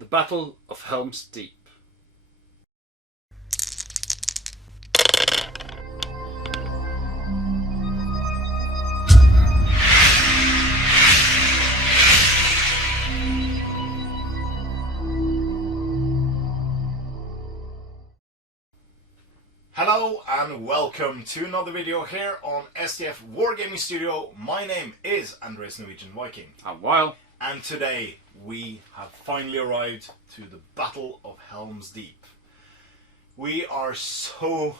The Battle of Helm's Deep. Hello and welcome to another video here on SDF Wargaming Studio. My name is Andres Norwegian Viking. And while And today we have finally arrived to the Battle of Helm's Deep. We are so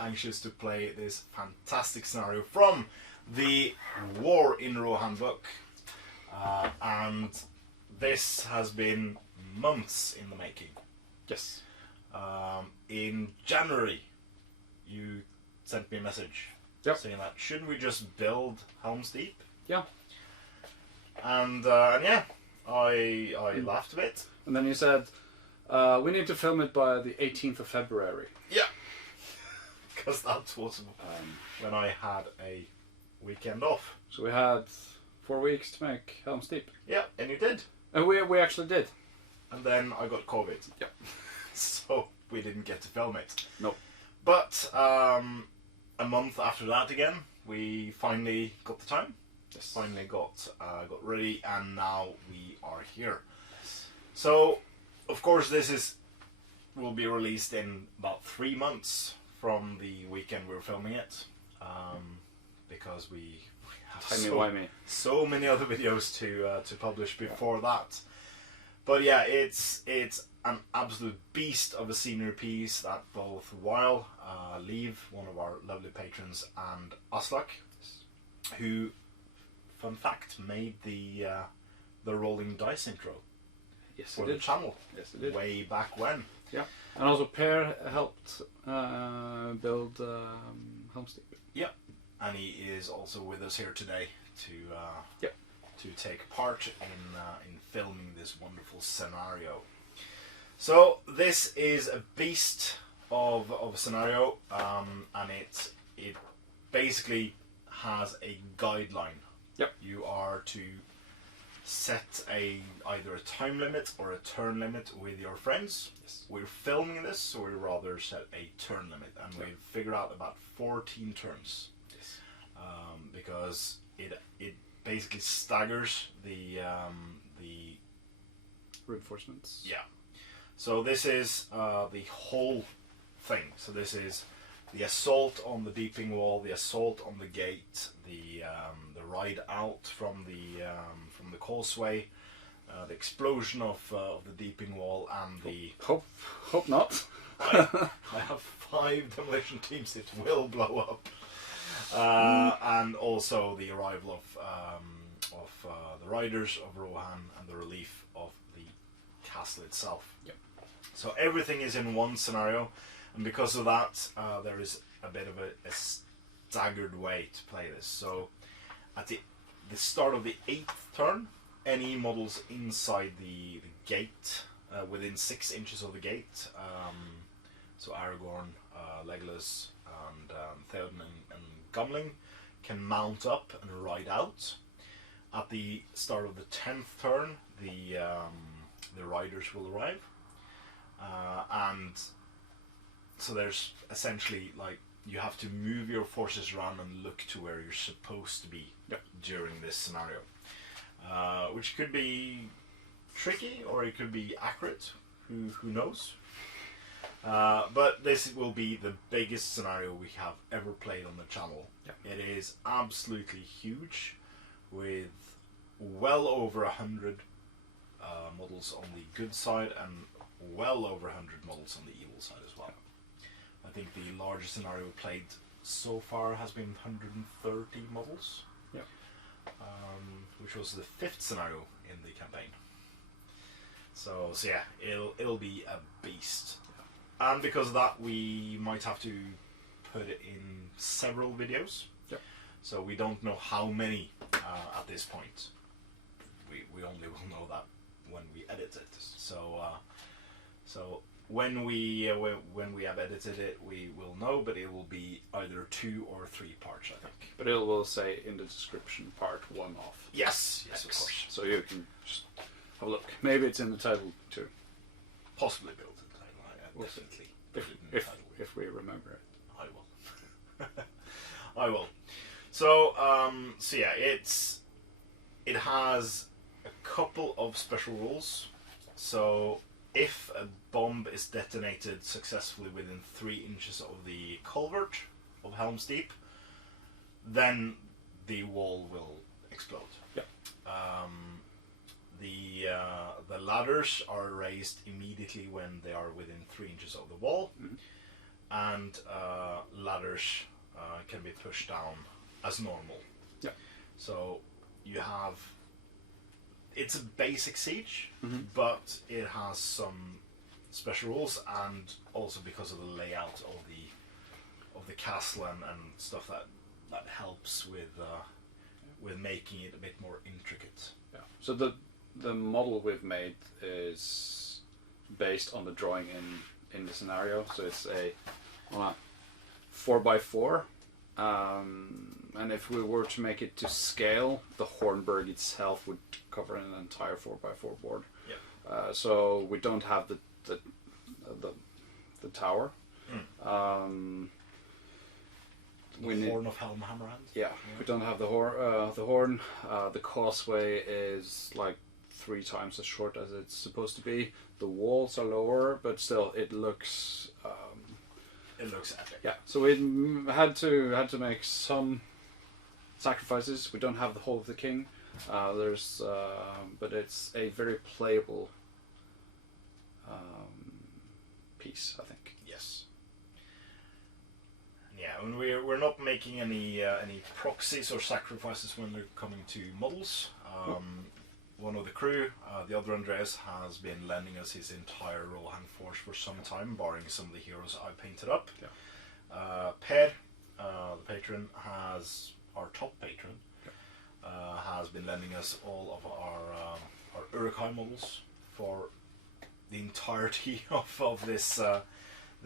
anxious to play this fantastic scenario from the War in Rohan book. And this has been months in the making. yes, In January, you sent me a message saying that shouldn't we just build Helm's Deep? yeah. And yeah, I laughed a bit. And then you said we need to film it by the 18th of February. Yeah, because that was when I had a weekend off. So we had 4 weeks to make Helm's Deep. Yeah, and you did. And we actually did. And then I got COVID. Yeah. So we didn't get to film it. No. But a month after that again, we finally got the time. Yes. Finally got ready, and now we are here. So, of course, this will be released in about 3 months from the weekend we're filming it, because we have so many other videos to publish before that. But yeah, it's an absolute beast of a scenery piece that both Weil, Leave, one of our lovely patrons, and Aslak, who, fun fact, made the rolling dice intro for the channel. Yes, it did. Way back when. Yeah. And also Per helped build Helm's Deep. Yeah. And he is also with us here today to take part in filming this wonderful scenario. So this is a beast of a scenario, and it basically has a guideline. Yep. You are to set either a time limit or a turn limit with your friends. Yes. We're filming this, so we rather set a turn limit, and we've figured out about 14 turns. Yes. Because it basically staggers the reinforcements. yeah. So this is the whole thing. So this is the assault on the deeping wall, the assault on the gate, the ride out from the causeway, the explosion of the deeping wall, and the Hope not. I have 5 demolition teams. It will blow up. And also the arrival of the riders of Rohan and the relief of the castle itself. Yep. So everything is in one scenario, and because of that, there is a bit of a staggered way to play this. So at the start of the 8th turn, any models inside the gate, within 6 inches of the gate, so Aragorn, Legolas, and Theoden and Gimli, can mount up and ride out. At the start of the 10th turn, the riders will arrive, and so there's essentially, like, you have to move your forces around and look to where you're supposed to be during this scenario, which could be tricky or it could be accurate. Who knows? But this will be the biggest scenario we have ever played on the channel. Yeah. It is absolutely huge, with well over 100 models on the good side and well over 100 models on the evil side as well. I think the largest scenario played so far has been 130 models. Yeah. Which was the 5th scenario in the campaign. So yeah, it'll be a beast. Yeah. And because of that, we might have to put it in several videos. Yeah. So we don't know how many at this point. We only will know that when we edit it. So when we have edited it, we will know, but it will be either 2 or 3 parts, I think. But it will say in the description part 1 off. Yes, of course. So you can just Have a look. Maybe it's in the title too. Possibly built in the title. We'll see. Definitely. Put it in the title. If we remember it. I will. I will. So, so yeah, it has a couple of special rules. So, if a bomb is detonated successfully within 3 inches of the culvert of Helm's Deep, then the wall will explode. Yeah. The ladders are raised immediately when they are within 3 inches of the wall, and ladders can be pushed down as normal. Yeah. So you have, it's a basic siege, but it has some special rules, and also because of the layout of the castle and stuff that helps with making it a bit more intricate. Yeah. So the model we've made is based on the drawing in the scenario. So it's on a 4x4, and if we were to make it to scale, the Hornburg itself would cover an entire 4x4 board. Yeah. So we don't have the tower. The horn of Helm Hammerhand. Yeah, we don't have the horn. The causeway is like 3 times as short as it's supposed to be. The walls are lower, but still, it looks. It looks epic. Yeah, so we had to make some sacrifices. We don't have the Hall of the King. But it's a very playable piece, I think. Yes. Yeah, and we're not making any proxies or sacrifices when we're coming to models. One of the crew, the other Andreas, has been lending us his entire Rohan force for some time, barring some of the heroes I painted up. Yeah. Per, the patron, our top patron, has been lending us all of our Uruk-hai models for the entirety of this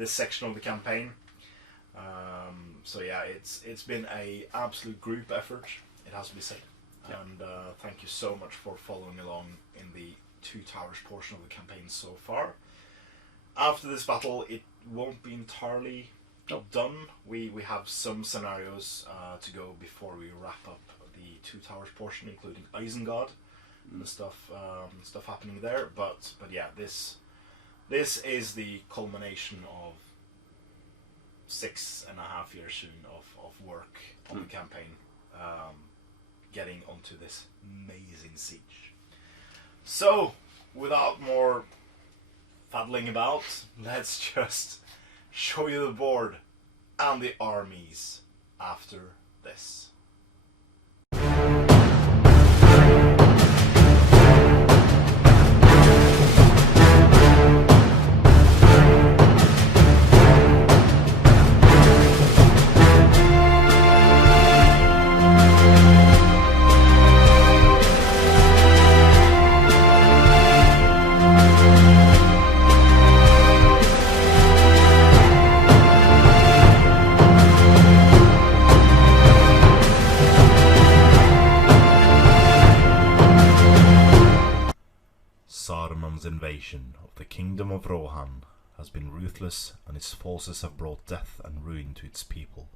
section of the campaign. So yeah, it's been a absolute group effort, it has to be said. Yeah. And thank you so much for following along in the 2 Towers portion of the campaign so far. After this battle, it won't be entirely done. We have some scenarios to go before we wrap up the 2 Towers portion, including Isengard and stuff happening there. But yeah, this is the culmination of 6.5 years soon of work on the campaign, getting onto this amazing siege. So, without more faddling about, let's just show you the board and the armies after this. Saruman's invasion of the Kingdom of Rohan has been ruthless, and his forces have brought death and ruin to its people.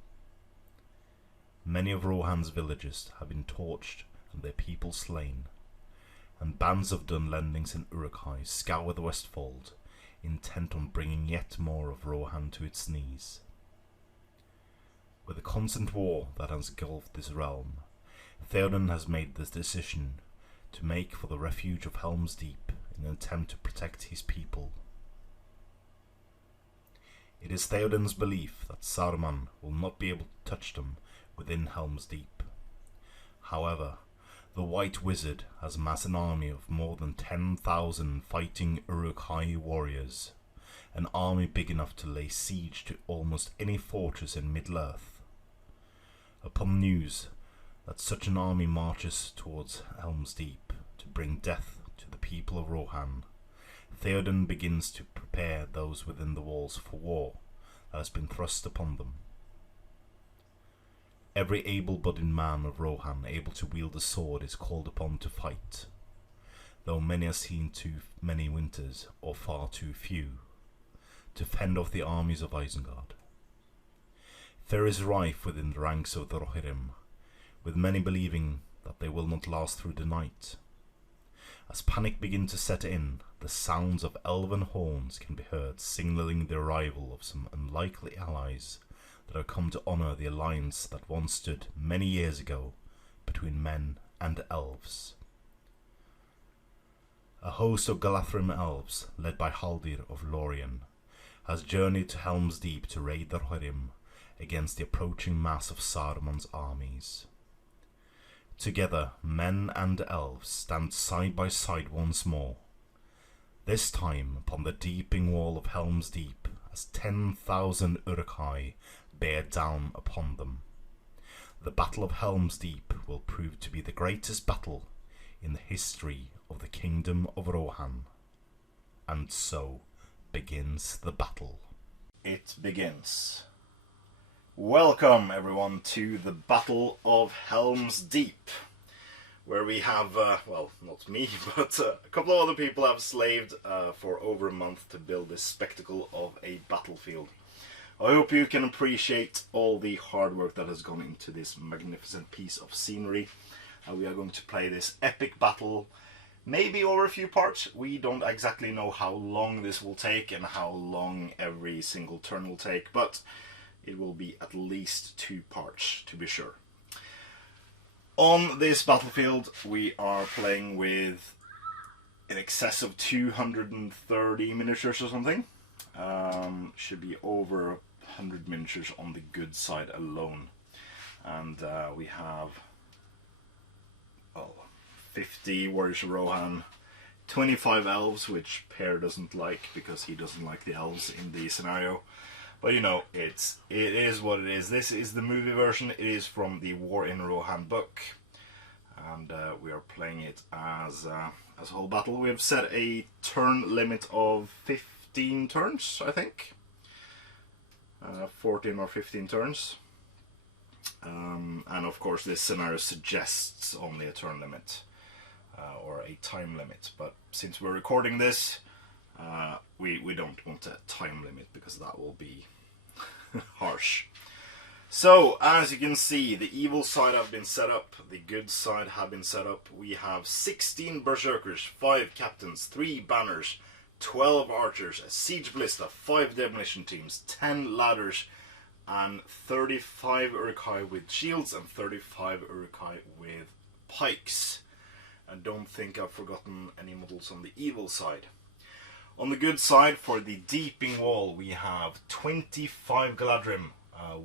Many of Rohan's villages have been torched and their people slain, and bands of Dunlendings and Uruk-hai scour the Westfold, intent on bringing yet more of Rohan to its knees. With the constant war that has engulfed this realm, Theoden has made the decision to make for the refuge of Helm's Deep in an attempt to protect his people. It is Theoden's belief that Saruman will not be able to touch them within Helm's Deep. However, the White Wizard has amassed an army of more than 10,000 fighting Uruk-hai warriors, an army big enough to lay siege to almost any fortress in Middle-earth. Upon news that such an army marches towards Helm's Deep to bring death to the people of Rohan, Theoden begins to prepare those within the walls for war that has been thrust upon them. Every able-bodied man of Rohan able to wield a sword is called upon to fight. though many are seen too many winters, or far too few, to fend off the armies of Isengard. Fear is rife within the ranks of the Rohirrim, with many believing that they will not last through the night. As panic begins to set in, the sounds of elven horns can be heard signalling the arrival of some unlikely allies that have come to honour the alliance that once stood many years ago between men and elves. A host of Galadhrim elves, led by Haldir of Lorien, has journeyed to Helm's Deep to raid the Rohirrim against the approaching mass of Saruman's armies. Together, men and elves stand side by side once more, this time upon the deeping wall of Helm's Deep, as 10,000 Uruk-hai bear down upon them. The Battle of Helm's Deep will prove to be the greatest battle in the history of the Kingdom of Rohan. And so begins the battle. It begins. Welcome everyone to the Battle of Helm's Deep, where we have, well, not me, but a couple of other people have slaved for over a month to build this spectacle of a battlefield. I hope you can appreciate all the hard work that has gone into this magnificent piece of scenery. We are going to play this epic battle, maybe over a few parts. We don't exactly know how long this will take and how long every single turn will take, but it will be at least 2 parts to be sure. On this battlefield we are playing with in excess of 230 miniatures or something. Should be over 100 miniatures on the good side alone. And we have 50 Warriors of Rohan, 25 Elves, which Per doesn't like because he doesn't like the Elves in the scenario. But you know, it is what it is. This is the movie version. It is from the War in Rohan book, and we are playing it as a whole battle. We have set a turn limit of 15 turns, I think. 14 or 15 turns. And of course this scenario suggests only a turn limit, or a time limit. But since we're recording this, we don't want a time limit because that will be harsh. So, as you can see, the evil side have been set up, the good side have been set up. We have 16 berserkers, 5 captains, 3 banners, 12 archers, a siege ballista, 5 demolition teams, 10 ladders, and 35 Uruk-hai with shields and 35 Uruk-hai with pikes. And don't think I've forgotten any models on the evil side. On the good side, for the deeping wall, we have 25 Galadhrim,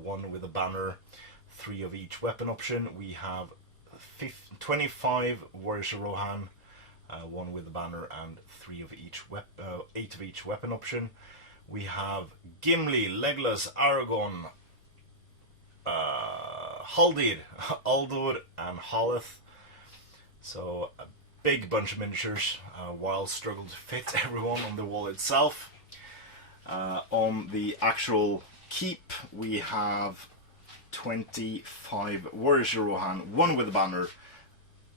1 with a banner, 3 of each weapon option. We have 25 Warriors of Rohan, 1 with a banner and 8 of each weapon option. We have Gimli, Legolas, Aragorn, Haldir, Aldur, and Haleth. So a big bunch of miniatures, while struggle to fit everyone on the wall itself. On the actual keep, we have 25 Warriors of Rohan, 1 with a banner,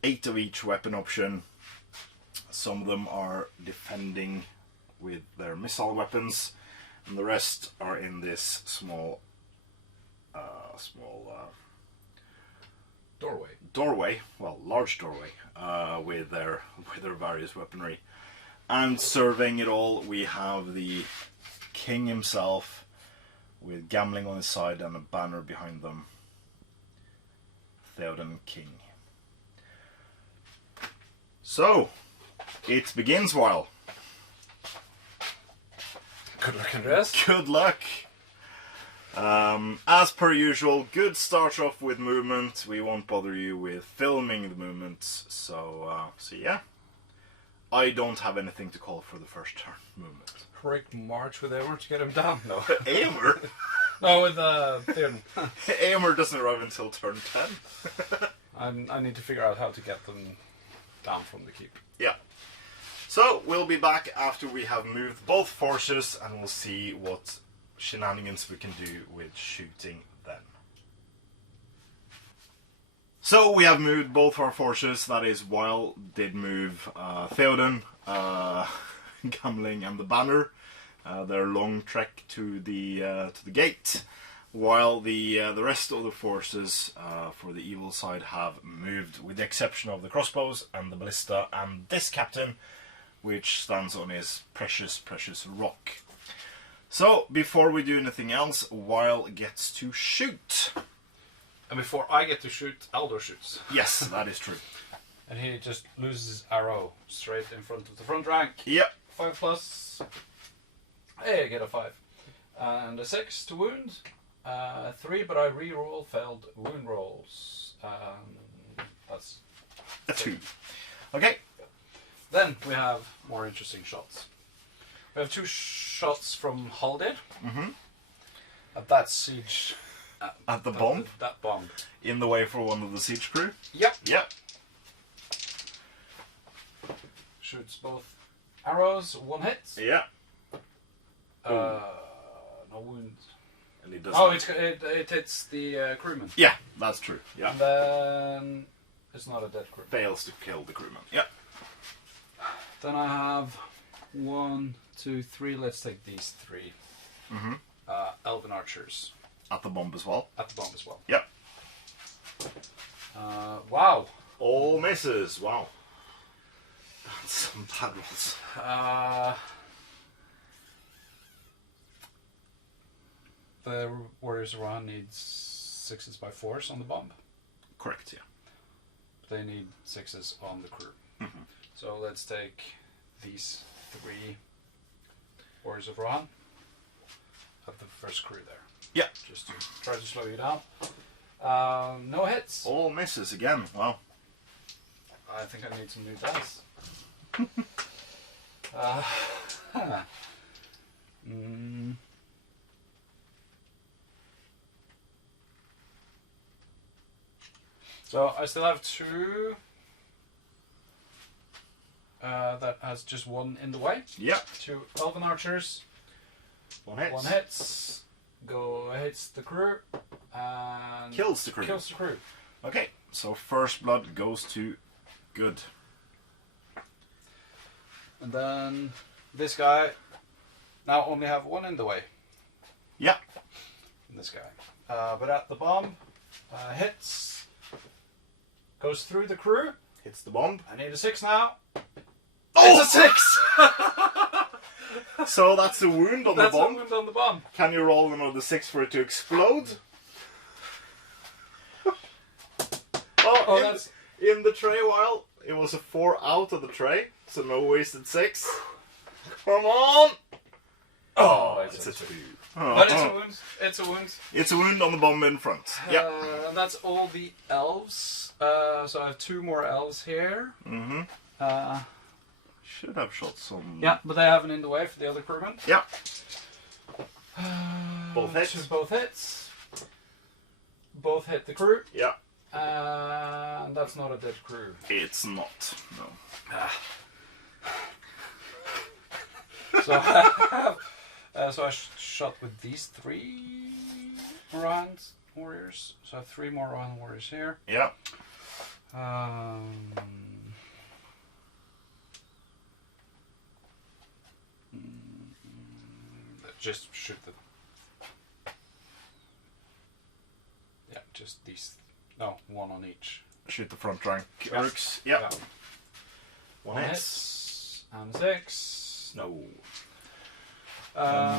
8 of each weapon option. Some of them are defending with their missile weapons, and the rest are in this small large doorway, with their various weaponry. And surveying it all, we have the king himself with Gamling on his side and a banner behind them. Theoden King. So, it begins, while. Good luck, Andreas. Good luck. As per usual, good start off with movement. We won't bother you with filming the movements. So yeah. I don't have anything to call for the first turn movement. Correct march with Eomer to get him down. No. Eomer? No, with Theoden. Eomer doesn't arrive until turn 10. I need to figure out how to get them down from the keep. Yeah. So, we'll be back after we have moved both forces, and we'll see what shenanigans we can do with shooting then. So we have moved both our forces. That is, Weil did move Theoden, Gamling, and the Banner. Their long trek to the gate, while the rest of the forces for the evil side have moved, with the exception of the crossbows and the ballista and this captain, which stands on his precious rock. So before we do anything else, Weil gets to shoot. And before I get to shoot, Aldor shoots. Yes, that is true. And he just loses his arrow straight in front of the front rank. Yep. 5+. Hey, I get a 5. And a 6 to wound. 3, but I re-roll failed wound rolls. That's A 2. Okay. Then we have more interesting shots. We have 2 shots from Haldir. Mm-hmm. At that siege. At the bomb? That bomb. In the way for one of the siege crew? Yep. Yep. Shoots both arrows, 1 hit. Yeah. No wounds. And he does. Oh, it hits the crewman. Yeah, that's true. Yeah. And then it's not a dead crewman. Fails to kill the crewman. Yeah. Then I have 1, 2, 3. Let's take these 3. Mm-hmm. Elven archers. At the bomb as well. At the bomb as well. Yep. Wow. All misses. Wow. That's some bad rolls. The Warriors of Rohan needs 6s by 4s on the bomb. Correct, yeah. But they need 6s on the crew. Mm-hmm. So let's take these 3 Warriors of Rohan. At the first crew there. Yeah. Just to try to slow you down. No hits. All misses again. Wow. I think I need some new dice. So I still have 2 that has just 1 in the way. Yeah. 2 Elven archers. 1 hits. 1 hits. Hits the crew and Kills the crew. Kills the crew. Okay, so first blood goes to good. And then this guy now only have 1 in the way. Yeah. This guy. But at the bomb, hits, goes through the crew. Hits the bomb. I need a 6 now. Oh! It's a 6! So that's a wound on the That's a bomb. wound on the bomb. Can you roll another 6 for it to explode? Oh, in the tray while it was a 4 out of the tray, so no wasted 6. Come on! Oh, it's a 2. But it's a wound. It's a wound. It's a wound on the bomb in front. Yeah. And that's all the elves. So I have 2 more elves here. Mm-hmm. Should have shot some. Yeah, but they have an in the way for the other crewmen. Yeah. Both hits. 2 both hits. Both hit the crew. Yeah. And that's not a dead crew. It's not. No. So I have, shot with these 3 Rohan warriors. So I have 3 more Rohan warriors here. Yeah. Just shoot them. Yeah, just these. No, 1 on each. Shoot the front rank. Yeah. Uruks. Yeah. Yeah. 1 hit. hits. And 6. No.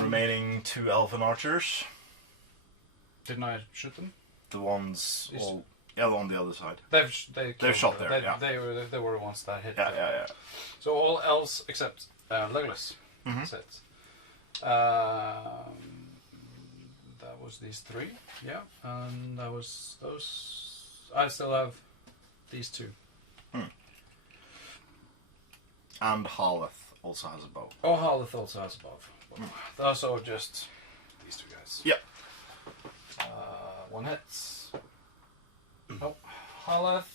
Remaining 2 elven archers. Didn't I shoot them? The ones all. Yeah, on the other side. They've shot there, yeah. They were the ones that hit. Yeah, them. yeah. So all elves except Legolas. Mhm. That's it. That was these 3. Yeah, and that was those. I still have these 2. And Harleth also has a bow. Oh, Harleth also has above. Also just these 2 guys. Yep. 1 hits. Nope. Harleth.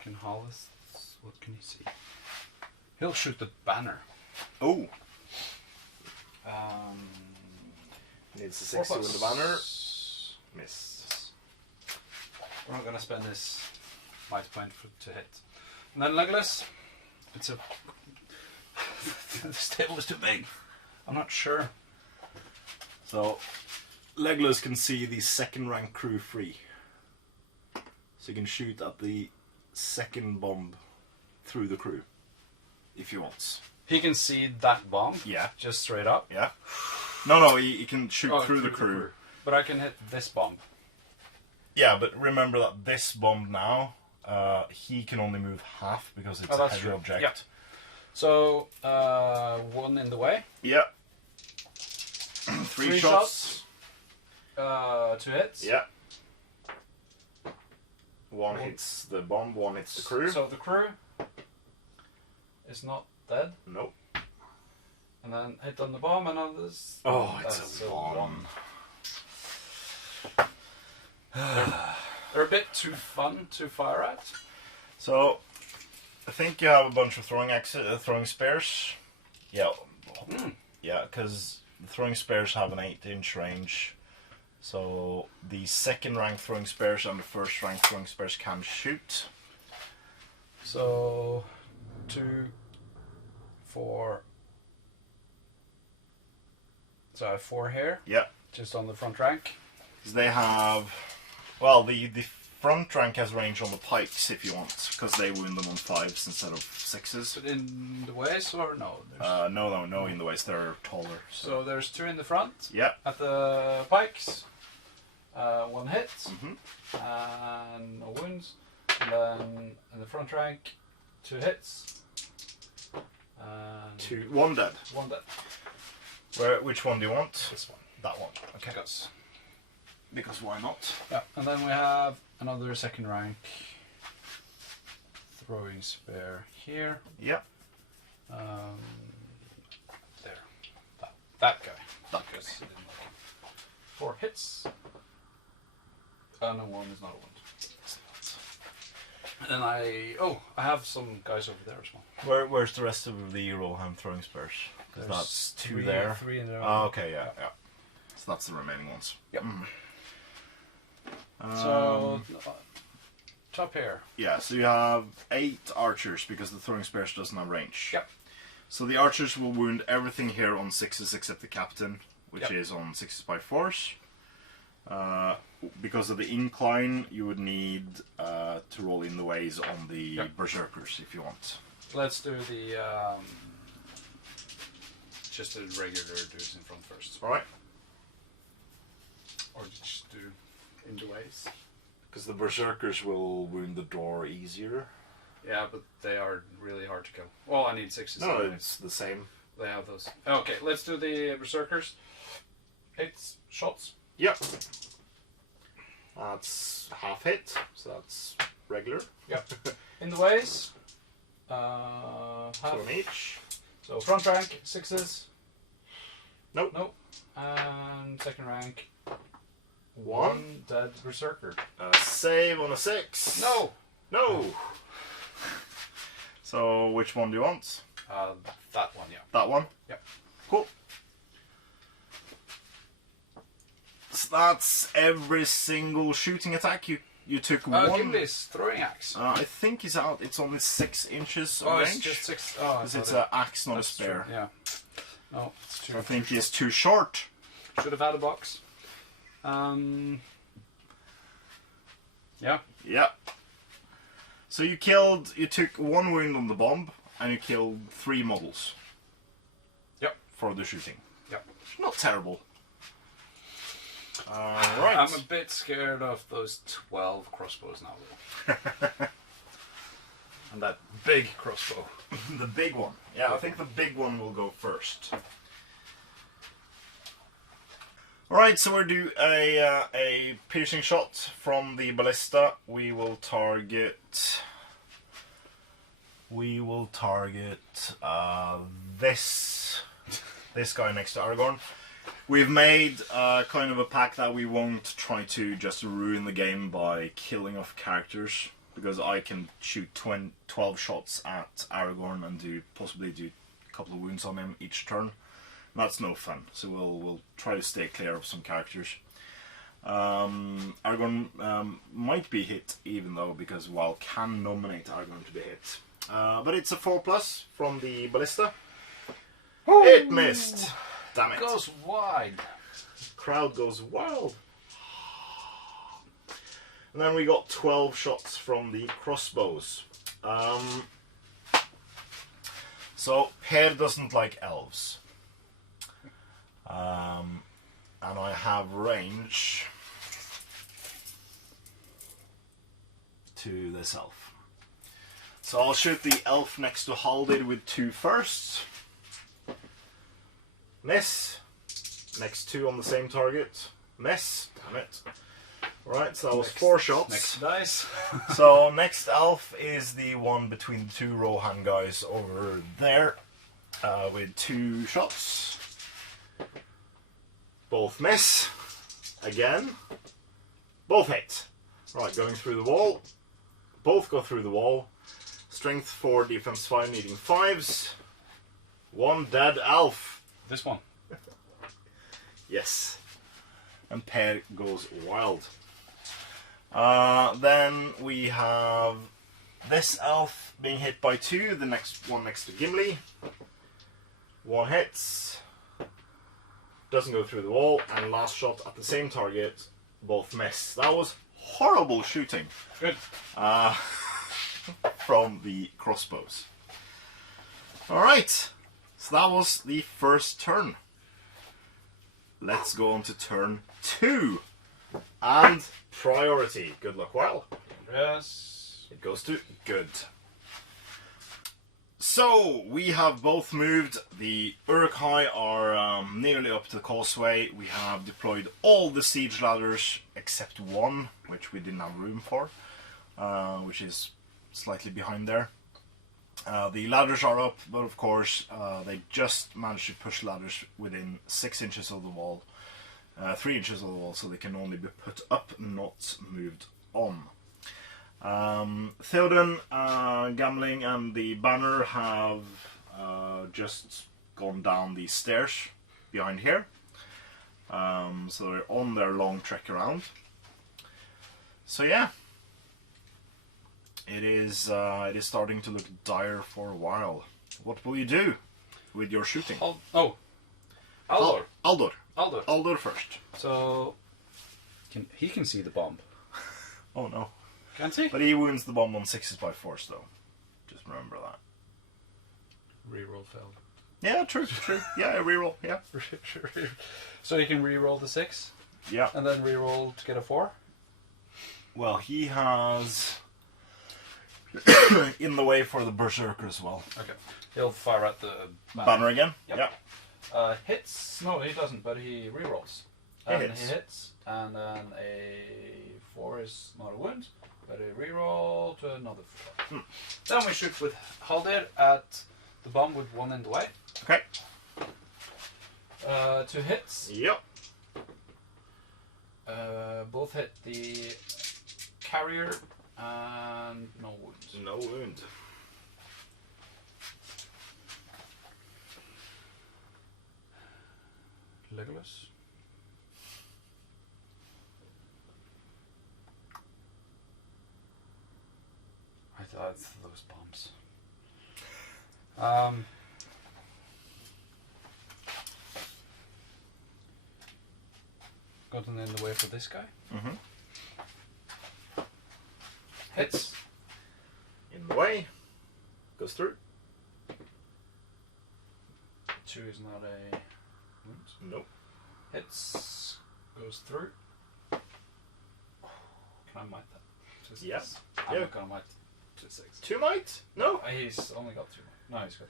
Can Harleth? What can he see? He'll shoot the banner. Oh. Needs a 6 to win the banner. Missed. We're not going to spend this might point to hit. And then Legolas. It's a... This table is too big. I'm not sure. So, Legolas can see the second rank crew free. So you can shoot at the second bomb through the crew, if he wants. He can see that bomb? Yeah. Just straight up? Yeah. No, he can shoot through the crew. But I can hit this bomb. Yeah, but remember that this bomb now, he can only move half because it's a heavy object. Yeah. So, 1 in the way. Yeah. 3 shots. 2 hits. Yeah. 1 hits the bomb, 1 hits the crew. So the crew is not dead. Nope. And then hit on the bomb and on this. Oh, it's a 1. They're a bit too fun to fire at. So, I think you have a bunch of throwing spears. Yeah. Yeah, because the throwing spears have an 8-inch range. So, the second rank throwing spears and the first rank throwing spears can shoot. So, 2, 4. So I have 4 here. Yeah. Just on the front rank. They have... Well, the front rank has range on the pikes if you want, because they wound them on 5s instead of 6s. But in the waist or no? No in the waist. They're taller. So there's 2 in the front. Yeah. At the pikes, 1 hit, and no wounds. And then in the front rank, 2 hits. And 1 dead. 1 dead. Which one do you want? This one. That one. Okay. Because why not? Yeah, and then we have another second rank throwing spear here. Yeah. There. That guy. That Because he didn't like him. 4 hits. And a 1 is not a wound. And then I have some guys over there as well. Where's the rest of the Rohan throwing spears? Because that's 2 there. 3 in there. Oh, okay, yeah. So that's the remaining ones. Yep. So, top here. Yeah, so you have 8 archers because the throwing spears doesn't have range. Yep. So the archers will wound everything here on 6s except the captain, which is on 6s by 4s. Because of the incline, you would need to roll in the ways on the berserkers if you want. Let's do the just the regular dudes in front first. Alright. Or just do in the ways. Because the berserkers will wound the door easier. Yeah, but they are really hard to kill. Well, I need 6s. No, it's the same. They have those. Okay, let's do the berserkers. 8 shots. Yep. That's half hit, so that's regular. Yep. In the ways. Half. So on each. So front rank, 6s. Nope. Nope. And second rank, 1 dead berserker. Save on a 6. No! No! So which one do you want? That one, yeah. That one? Yep. Cool. So that's every single shooting attack. You took 1. Gimli's throwing axe. I think he's out. It's only 6 inches of It's range. just 6. Oh, because it's an axe, not a spear. True. Yeah. No, it's too. So I think he's too short. Should have had a box. Yeah. Yeah. So you took 1 wound on the bomb, and you killed 3 models. Yep. For the shooting. Yep. Not terrible. Right. I'm a bit scared of those 12 crossbows now. And that big crossbow. The big one. Yeah, I think the big one will go first. Alright, so we'll do a piercing shot from the ballista. We will target this guy next to Aragorn. We've made kind of a pact that we won't try to just ruin the game by killing off characters, because I can shoot 12 shots at Aragorn and possibly do a couple of wounds on him each turn. That's no fun. So we'll try to stay clear of some characters. Argon might be hit, even though, because WoW can nominate Argon to be hit. But it's a 4+ from the ballista. Ooh. It missed. Damn it. Goes wide. Crowd goes wild. And then we got 12 shots from the crossbows. So Per doesn't like elves. And I have range to this elf. So I'll shoot the elf next to Haldir with 2 firsts. Miss. Next 2 on the same target. Miss. Damn it. Right, so that was 4 shots. Next dice. So next elf is the one between the 2 Rohan guys over there with 2 shots. Both miss. Again. Both hit. Right, going through the wall. Both go through the wall. Strength 4, defense 5, needing 5s. 1 dead elf. This one. Yes. And Per goes wild. Then we have this elf being hit by 2, the next one next to Gimli. 1 hits. Doesn't go through the wall, and last shot at the same target, both miss. That was horrible shooting. Good. From the crossbows. Alright, so that was the first turn. Let's go on to turn 2. And priority. Good luck, well. Yes. It goes to good. So, we have both moved. The Uruk-hai are nearly up to the causeway. We have deployed all the siege ladders except one, which we didn't have room for, which is slightly behind there. The ladders are up, but of course they just managed to push ladders within 6 inches of the wall, 3 inches of the wall, so they can only be put up, not moved on. Theoden, Gamling and the banner have just gone down these stairs behind here. So they're on their long trek around. So yeah, it is starting to look dire for a while. What will you do with your shooting? Aldor. Aldor first. So he can see the bomb. Oh no. Can't he? But he wounds the bomb on 6s by force though. Just remember that. Reroll failed. Yeah, true. Yeah, reroll. Yeah. So you can reroll the 6. Yeah. And then reroll to get a 4. Well, he has in the way for the berserker as well. Okay. He'll fire at the Banner again. Yep. Yeah. Hits. No, he doesn't. But he rerolls. He And hits. he hits. And then a 4 is not a wound. But a reroll to another 4. Then we shoot with Haldir at the bomb with 1 in the way. Okay. 2 hits. Yep. Both hit the carrier and no wounds. No wound. Legolas. I thought those bombs. Gotten in the way for this guy. Mm-hmm. Hits. In the way. Goes through. 2 is not a wound. Nope. Hits. Goes through. Can I might that? To 6? Yeah. I'm Yeah. not gonna might to 6. 2 might? No. He's only got 2 might. No, he's got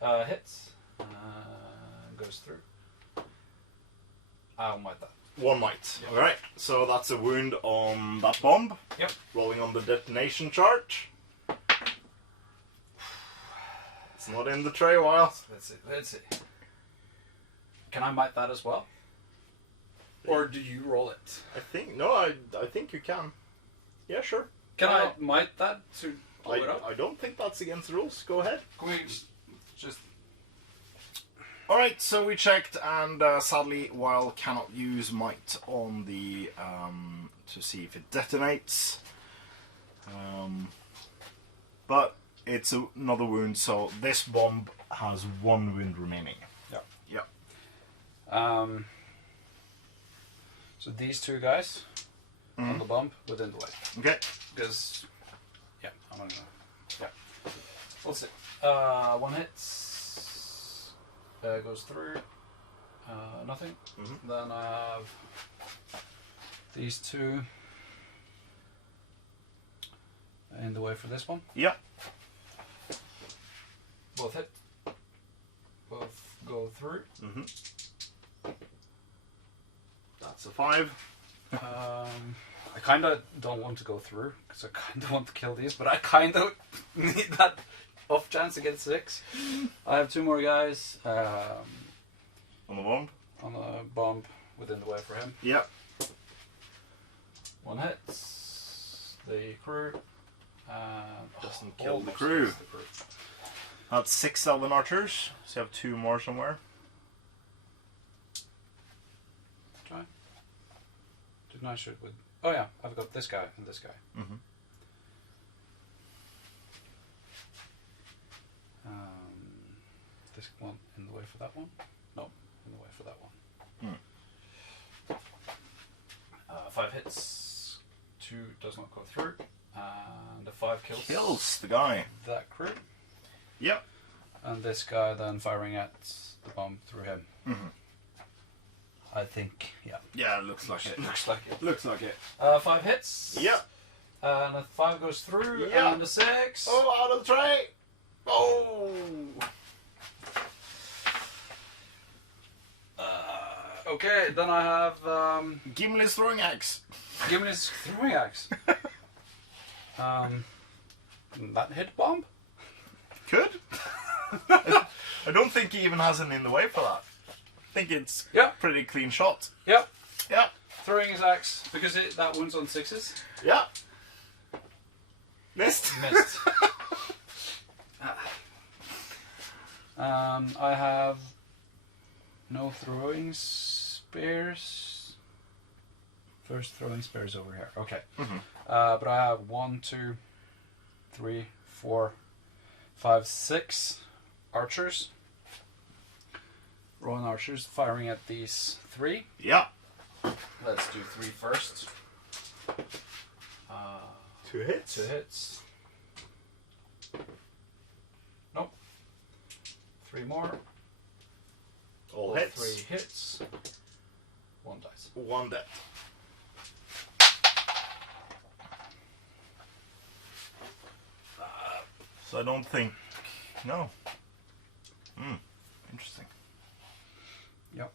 3 might. Hits. Goes through. I'll might that. 1 might. Yep. Alright, so that's a wound on that bomb. Yep. Rolling on the detonation chart. It's not in the tray while. Let's see. Can I might that as well? Or do you roll it? I think, no, I think you can. Yeah, sure. Can Why I not? might that to pull it up? I don't think that's against the rules. Go ahead. Can we just... Alright, so we checked, and sadly, while cannot use might on the to see if it detonates, but it's another wound, so this bomb has 1 wound remaining. Yeah. Yeah. So these two guys on the bomb within the way. Okay. Because, yeah, I'm gonna. Yeah. We'll see. 1 hit. Goes through. Nothing. Then I have these two in the way for this one. Yeah. Both hit. Both go through. That's a 5. I kind of don't want to go through because I kind of want to kill these, but I kind of need that off chance to get 6. I have 2 more guys On the bomb? on the bomb within the way for him. Yeah. 1 hits the crew. Doesn't kill the almost crew. hits the crew. That's 6 Elven archers, so you have 2 more somewhere. Try. Didn't I shoot with? Oh yeah, I've got this guy and this guy. This one in the way for that one? No, in the way for that one. 5 hits, 2 does not go through, and the 5 Kills the guy. that crew. Yep. And this guy then firing at the bomb through him. I think, yeah. Yeah, it looks like it. Looks like it. Looks like it. 5 hits. Yep. And a 5 goes through, Yeah. and a 6. Oh, out of the tray! Oh! Okay, then I have Gimli's throwing axe. Gimli's throwing axe. That hit bomb? Could. I don't think he even has an in the way for that. I think it's pretty clean shot. Yep. Yeah. Throwing his axe because that wounds on 6s. Yeah. Missed. Missed. I have no throwing spears. First throwing spears over here. Okay. But I have 1, 2, 3, 4, 5, 6 archers. Rowan archers firing at these 3. Yeah. Let's do 3 first. 2 hits. 2 hits. Nope. 3 more. All hits. 3 hits. 1 dice. 1 dead. So I don't think. No. Interesting. Yep.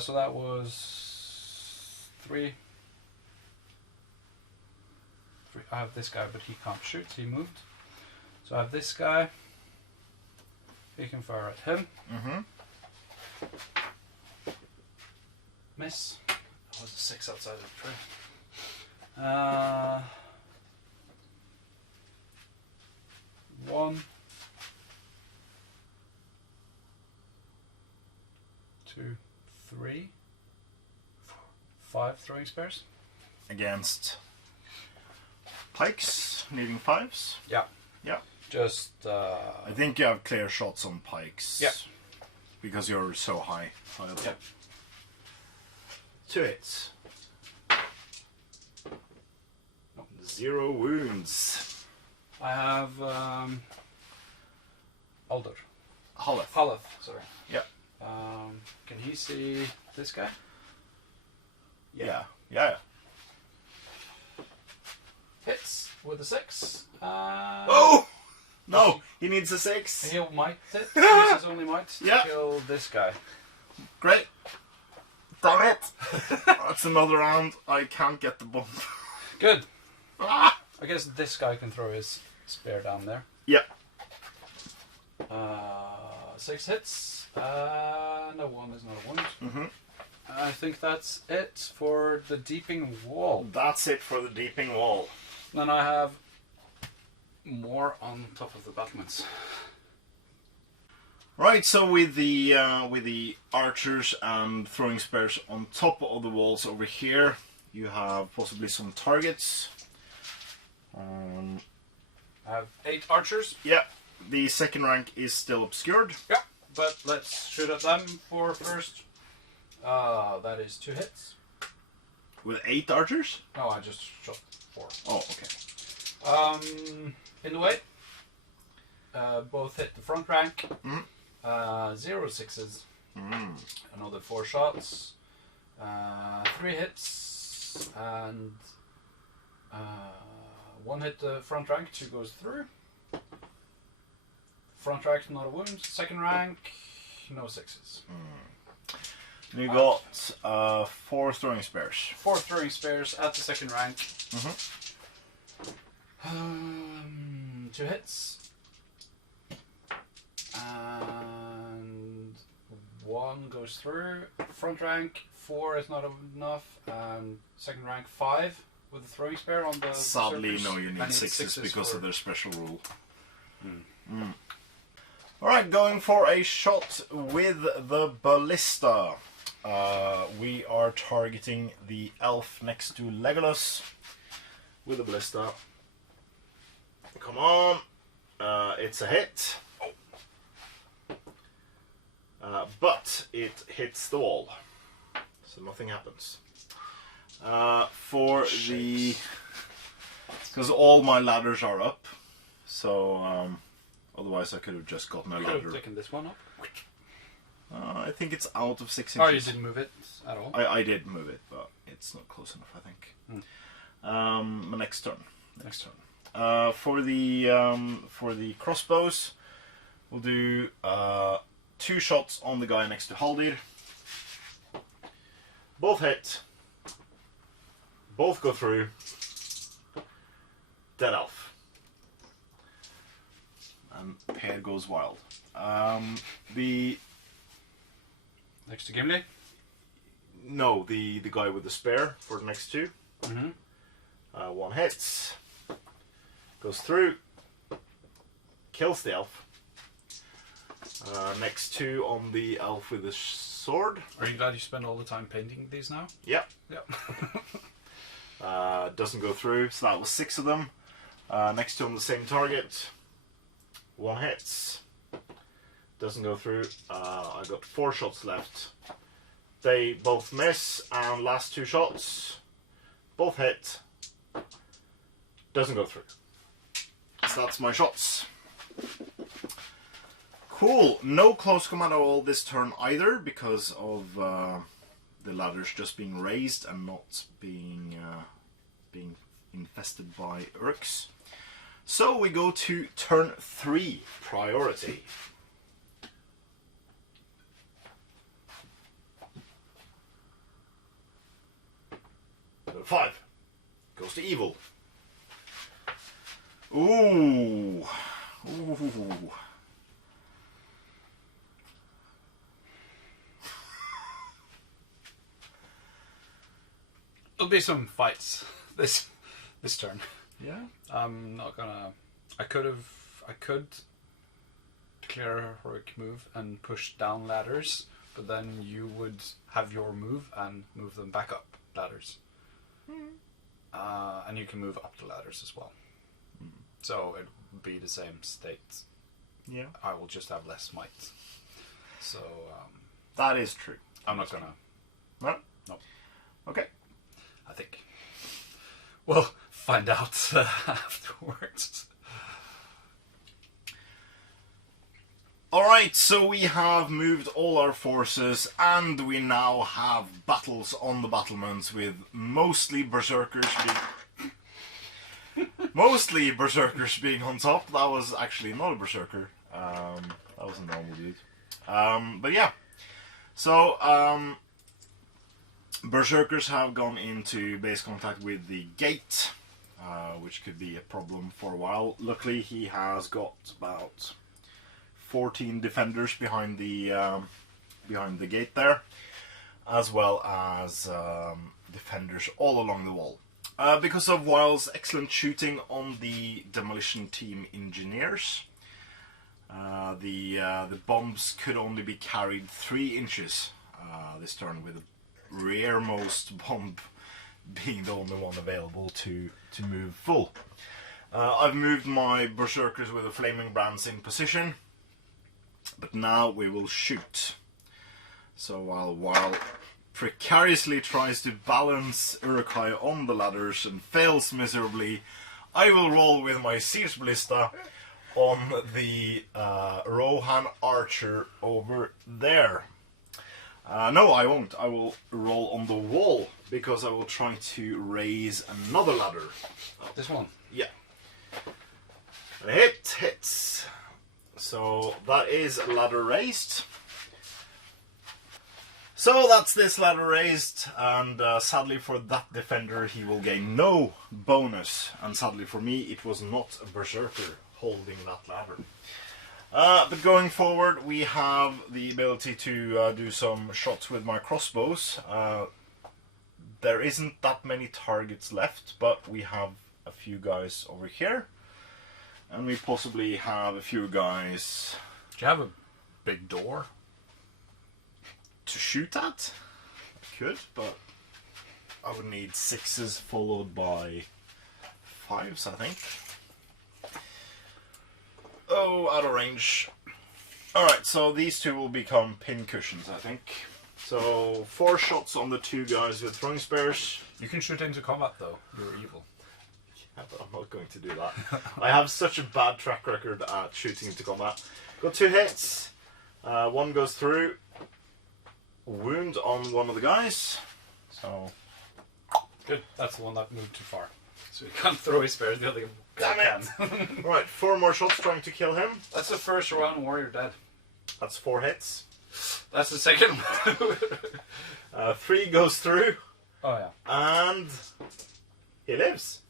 So that was 3. I have this guy, but he can't shoot. He moved. So I have this guy. He can fire at him. Miss. That was a 6 outside of the tree. 1, 2, 3, 4, 5 throwing spears. Against pikes, needing 5s. Yeah. Yeah. Just. I think you have clear shots on pikes. Yeah. Because you're so high up. Yeah. 2 hits. 0 wounds. I have Alder. Haleth. Sorry. Yeah. Can he see this guy? Yeah. Hits with a 6. Oh! No! He needs a 6. He'll might it. Use his only might to Yeah. kill this guy. Great. Damn it! That's another round. I can't get the bomb. Good. Ah! I guess this guy can throw his spear down there. Yeah. 6 hits. No, 1 is not a wound. I think that's it for the deeping wall. That's it for the deeping wall. Then I have more on top of the battlements. Right, so with the archers and throwing spears on top of the walls over here, you have possibly some targets. I have 8 archers. Yeah, the second rank is still obscured. Yeah, but let's shoot at them for first. That is 2 hits. With 8 archers? No, I just shot 4. Oh, okay. In the way. Both hit the front rank. Mm. 0 sixes. Mm. Another 4 shots. 3 hits. And 1 hit the front rank, 2 goes through. Front rank, not a wound. Second rank, no sixes. Mm. You got 4 throwing spears. 4 throwing spears at the second rank. Mm-hmm. 2 hits. And 1 goes through. Front rank, 4 is not enough. And second rank, 5 with the throwing spear on the Sadly, berserkers. no, you need I 6s because for... of their special rule. Mm. Mm. Alright, going for a shot with the ballista. We are targeting the elf next to Legolas with the ballista. Come on. It's a hit. But it hits the wall. So nothing happens. For the... Because all my ladders are up. So... otherwise I could have just gotten a I could ladder. have taken this one up. I think it's out of 6 Oh, you inches. didn't move it at all? I did move it, but it's not close enough, I think. My next turn. Next turn. For the crossbows, we'll do 2 shots on the guy next to Haldir. Both hit. Both go through. Dead elf. And Pear goes wild. The Next to Gimli? No, the guy with the spear for the next 2. Mm-hmm. 1 hits. Goes through. Kills the elf. Next 2 on the elf with the sword. Are you glad you spend all the time painting these now? Yep. Yep. Doesn't go through, so that was 6 of them. Next 2 on the same target. 1 hits. Doesn't go through. I got 4 shots left. They both miss, and last 2 shots, both hit. Doesn't go through. So that's my shots. Cool. No close combat at all this turn either, because of the ladders just being raised and not being infested by Uruks. So we go to turn 3, priority. 5 goes to evil. Ooh. Ooh. There'll be some fights this turn. Yeah. I'm not gonna. I could declare a heroic move and push down ladders, but then you would have your move and move them back up ladders. And you can move up the ladders as well. So it would be the same state. Yeah. I will just have less might. So That is true. I'm not gonna. No? No. Okay. I think we'll find out afterwards. Alright, so we have moved all our forces and we now have battles on the battlements with mostly berserkers being on top. That was actually not a berserker. That was a normal dude. But yeah. So berserkers have gone into base contact with the gate, which could be a problem for a while. Luckily he has got about 14 defenders behind the gate there, as well as defenders all along the wall. Because of Wild's excellent shooting on the demolition team engineers, The bombs could only be carried 3 inches this turn, with the rearmost bomb being the only one available to move full. I've moved my berserkers with the flaming brands in position, but now we will shoot. So while precariously tries to balance Uruk-hai on the ladders and fails miserably, I will roll with my Siege Ballista on the Rohan archer over there. No, I won't. I will roll on the wall, because I will try to raise another ladder. This one? Yeah. And hits. So that is ladder raised. So that's this ladder raised, and sadly for that defender he will gain no bonus, and sadly for me it was not a berserker holding that ladder. But going forward we have the ability to do some shots with my crossbows. There isn't that many targets left, but we have a few guys over here, and we possibly have a few guys... Do you have a big door to shoot at? I could, but I would need 6s followed by 5s, I think. Oh, out of range. Alright, so these 2 will become pin cushions, I think. So 4 shots on the 2 guys with throwing spears. You can shoot into combat though, you're evil. Yeah, but I'm not going to do that. I have such a bad track record at shooting into combat. Got 2 hits. 1 goes through. Wound on one of the guys. So good, that's the one that moved too far. So he can't throw his spears, the other guy can. Right, 4 more shots trying to kill him. That's the first Rohan warrior dead. That's 4 hits. That's the second one. 3 goes through. Oh yeah. And he lives.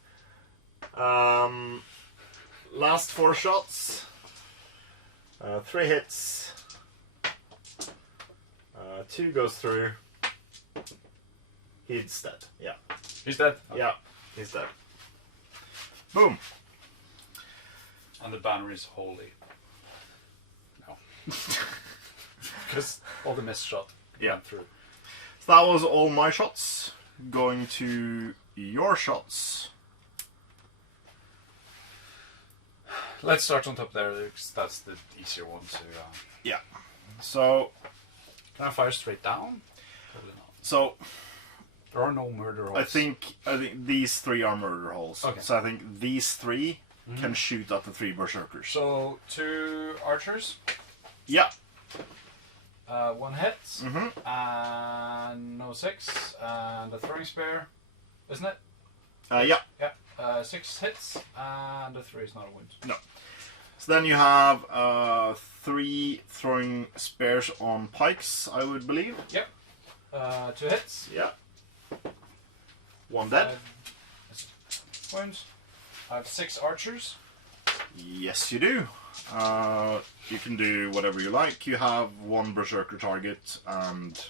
Last 4 shots. 3 hits. 2 goes through. He's dead. Yeah. He's dead? Okay. Yeah, he's dead. Boom. And the banner is holy. No. Because all the missed shot went through. So that was all my shots. Going to your shots. Let's start on top there, because that's the easier one to... Yeah. So... Can I fire straight down? Probably not. So... There are no murder holes. I think these 3 are murder holes. Okay. So I think these 3 can shoot at the 3 berserkers. So 2 archers. Yeah. 1 hit. And no 6. And a throwing spear. Isn't it? Yeah. Yeah. 6 hits. And a 3 is not a wound. No. So then you have 3 throwing spears on pikes, I would believe. Yep. 2 hits. Yeah. 1 dead. Wounds. I have 6 archers. Yes, you do. You can do whatever you like. You have 1 berserker target, and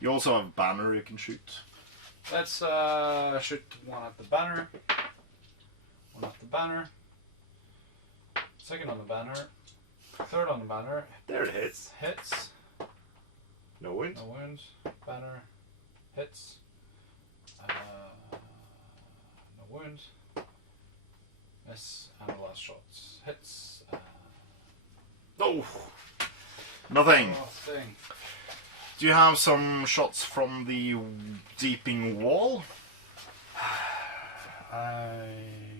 you also have banner you can shoot. Let's shoot 1 at the banner. 1 at the banner. 2nd on the banner. 3rd on the banner. There it hits. Hits. No wound. No wound. Banner. Hits. No wound. Miss. And the last shots. Hits. No. Nothing. Nothing. Do you have some shots from the deeping wall?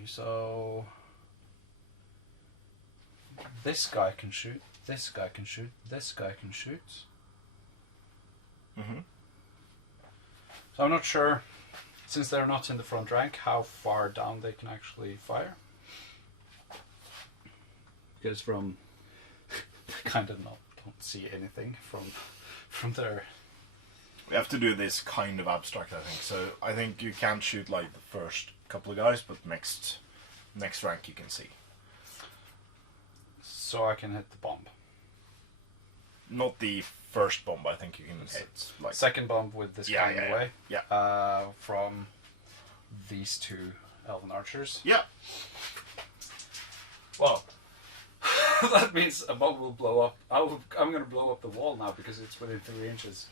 So this guy can shoot. This guy can shoot. This guy can shoot. So I'm not sure, since they're not in the front rank, how far down they can actually fire. Because from kind of don't see anything from there. We have to do this kind of abstract, I think. So I think you can't shoot like the first couple of guys, but next rank you can see. So I can hit the bomb. Not the first bomb, I think you can hit like 2nd bomb with this guy in the way. Yeah. From these 2 elven archers. Yeah. Well, that means a bomb will blow up. I'm going to blow up the wall now because it's within 3 inches.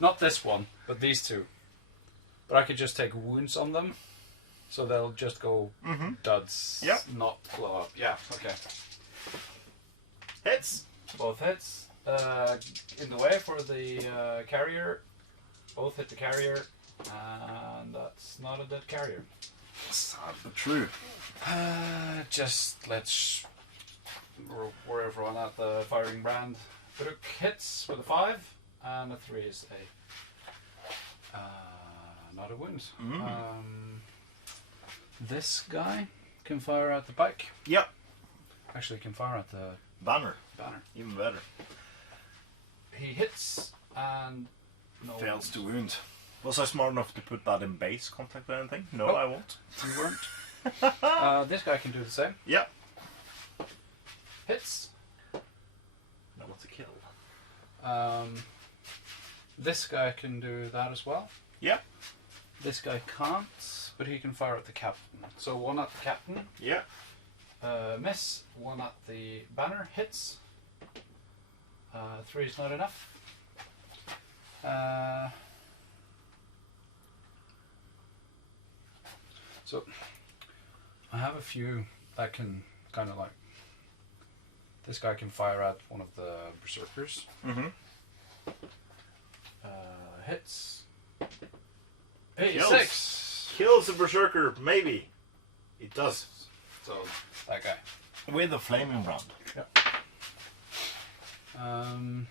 Not this one, but these two. But I could just take wounds on them, so they'll just go duds, not blow up. Yeah, okay. Hits. Both hits. In the way for the carrier. Both hit the carrier, and that's not a dead carrier. Sad but true. Just let's worry everyone at the firing brand. Uruk hits with a 5, and a 3 is a not a wound. This guy can fire at the pike. Yep. Actually, can fire at the banner. Banner. Even better. He hits and no fails to wound. Was I smart enough to put that in base contact or anything? No, Oh. I won't. You weren't. This guy can do the same. Yep. Hits. That was a kill. This guy can do that as well. Yep. This guy can't, but he can fire at the captain. So 1 at the captain. Yep. Miss. 1 at the banner. Hits. 3 is not enough. So I have a few that can kind of like. This guy can fire at one of the berserkers. Hits. 86. Kills the berserker, maybe. It does. So that guy. With a flaming brand. Yep. I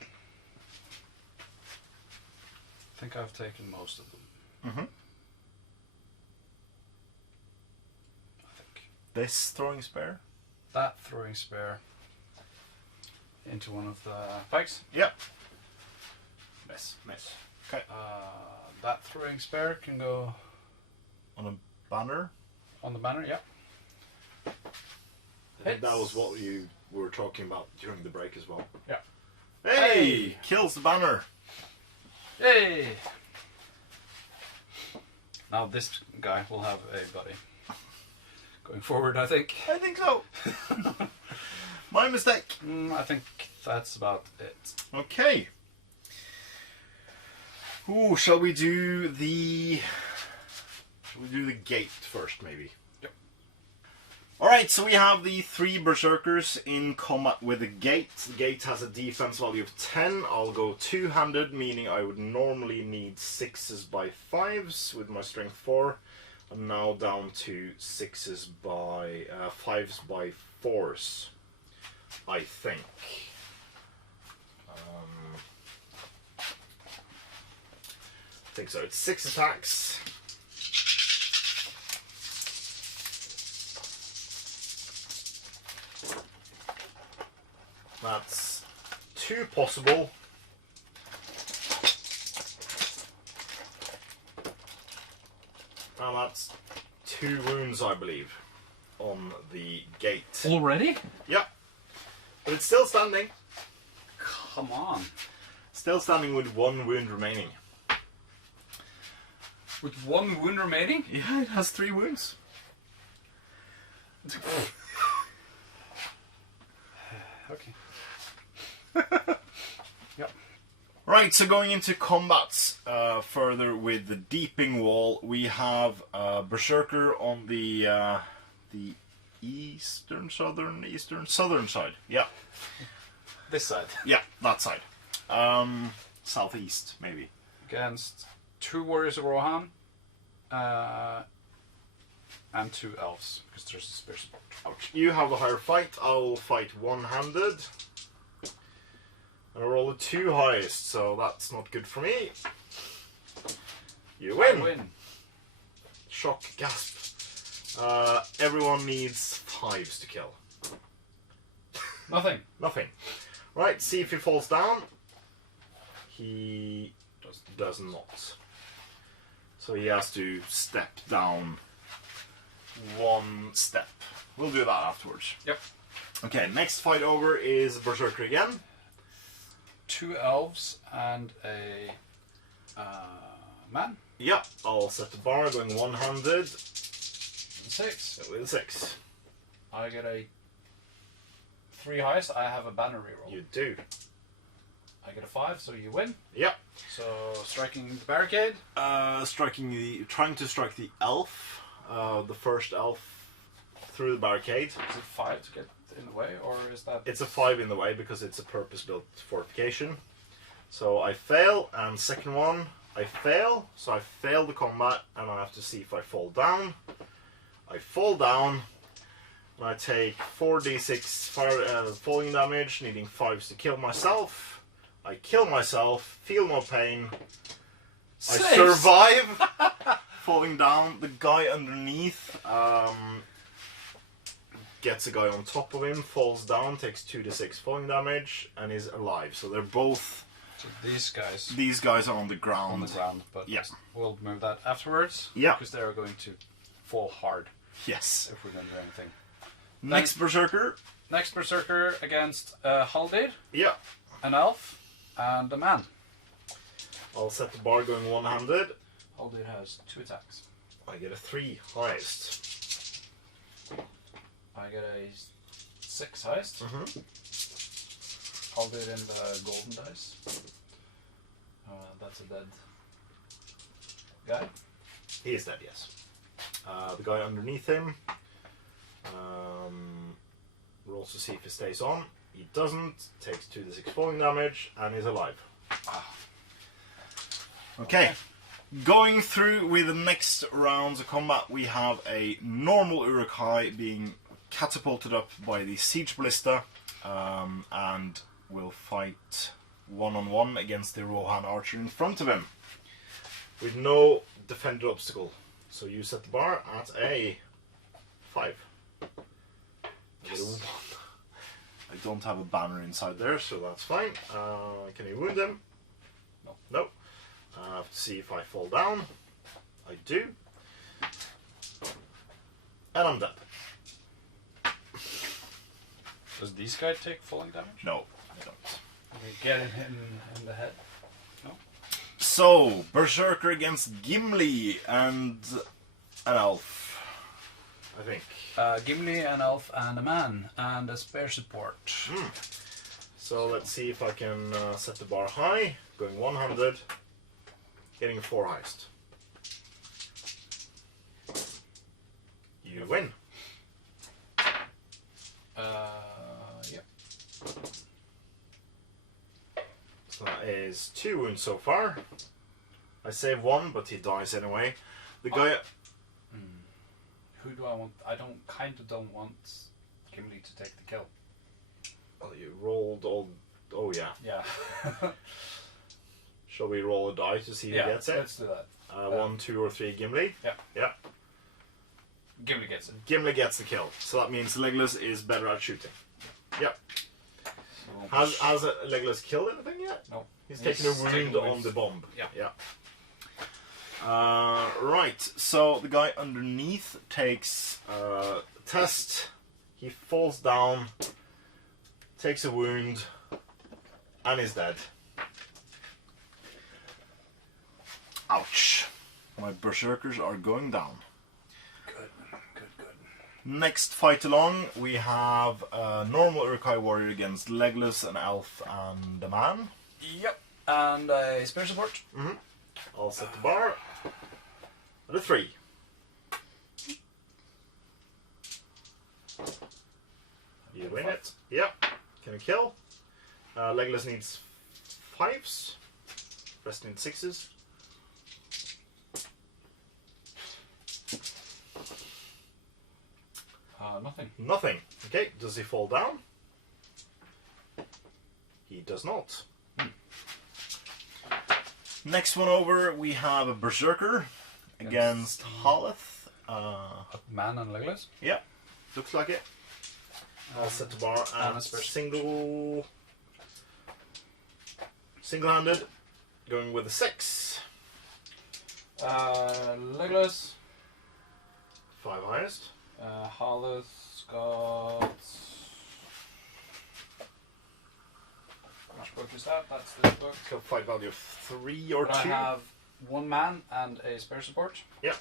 think I've taken most of them. I think. This throwing spear? That throwing spear into one of the pikes. Yep. Miss. Miss. Okay. That throwing spear can go On a banner? on the banner, yep. I think that was what you were talking about during the break as well. Yeah. Hey! Kills the banner. Hey! Now this guy will have a buddy. Going forward, I think. I think so. My mistake. I think that's about it. Okay. Ooh, shall we do the gate first, maybe? Yep. Alright, so we have the 3 berserkers in combat with the gate. The gate has a defense value of 10. I'll go two-handed, meaning I would normally need 6s by 5s with my strength 4. I'm now down to 6s by 5s by 4s, I think. I think so. It's 6 attacks. That's 2 possible. And that's 2 wounds, I believe, on the gate. Already? Yep. But it's still standing. Come on. Still standing with 1 wound remaining. With 1 wound remaining? Yeah, it has 3 wounds. Okay. Yep. Right, so going into combats further with the deeping wall, we have Berserker on the southern side. Yeah. This side. Yeah, that side. Southeast, maybe. Against 2 warriors of Rohan and 2 elves, because there's a spear support. Ouch. You have a higher fight. I'll fight one-handed. I roll the 2 highest, so that's not good for me. You win. I win. Shock, gasp. Everyone needs 5s to kill. Nothing. Nothing. Right, see if he falls down. He does not. So he has to step down 1 step. We'll do that afterwards. Yep. Okay, next fight over is Berserker again. 2 elves and a man. Yep, I'll set the bar going one-handed. 6. With a 6. I get a 3 highest, I have a banner reroll. You do. I get a 5, so you win. Yep. So striking the barricade. Trying to strike the elf, the first elf through the barricade. Is it 5 to get in the way, or is that? It's a 5 in the way because it's a purpose-built fortification. So I fail, and second one I fail. So I fail the combat, and I have to see if I fall down. I fall down, and I take 4d6 falling damage, needing 5s to kill myself. I kill myself, feel no pain. Saves. I survive falling down. The guy underneath gets a guy on top of him, falls down, takes 2d6 falling damage, and is alive. So they're both. So these These guys are on the ground. on the ground, but Yeah. we'll move that afterwards. Yeah. Because they are going to fall hard Yes. if we're going to do anything. Next berserker. Next berserker against Haldir, Yeah. an elf, and a man. I'll set the bar going one-handed. Haldir has 2 attacks. I get a 3 highest. I get a 6 highest. Haldir in the golden dice. That's a dead guy. He is dead, yes. The guy underneath him. Rolls to see if he stays on. He doesn't. Takes 2d6 falling damage and is alive. Okay. Going through with the next rounds of combat, we have a normal Uruk-hai being catapulted up by the siege ballista, and will fight one-on-one against the Rohan archer in front of him with no defender obstacle. So you set the bar at a 5. Yes. I don't have a banner inside there, so that's fine. Can you wound him? No. No. I have to see if I fall down. I do. And I'm dead. Does these guys take falling damage? No, I don't. We get it in the head. No. So, Berserker against Gimli and an elf, I think. Gimli, an elf, and a man, and a spare support. So let's see if I can set the bar high, going one-handed, getting a 4 highest. You win. Yep. So that is 2 wounds so far. I save 1, but he dies anyway. The guy... Who do I want? I don't want Gimli to take the kill. Oh, you rolled all... Oh, yeah. Yeah. Shall we roll a die to see who gets it? Let's do that. 1, 2, or 3, Gimli? Yeah. Yeah. Gimli gets it. Gimli gets the kill. So that means Legolas is better at shooting. Yep. So Has Legolas killed anything yet? No. He's taken a wound on the bomb. Yeah. Yeah. Right. So the guy underneath takes a test. He falls down, takes a wound, and is dead. Ouch. My berserkers are going down. Good. Next fight along, we have a normal Uruk-hai warrior against Legolas, an elf, and a man. Yep. And a spare support. I'll set the bar at a 3. You win it. Yep. Can you kill? Legolas needs 5s. Rest needs 6s. Nothing. Nothing. Okay. Does he fall down? He does not. Next one over, we have a berserker against Haleth. Man and Legolas. Yeah, looks like it. I'll set the bar and a at spare- single-handed, going with a 6. Legolas. 5 highest. Haleth's got... Which book is that? That's this book. It's got fight value of 3 or But 2. I have 1 man and a spare support. Yeah.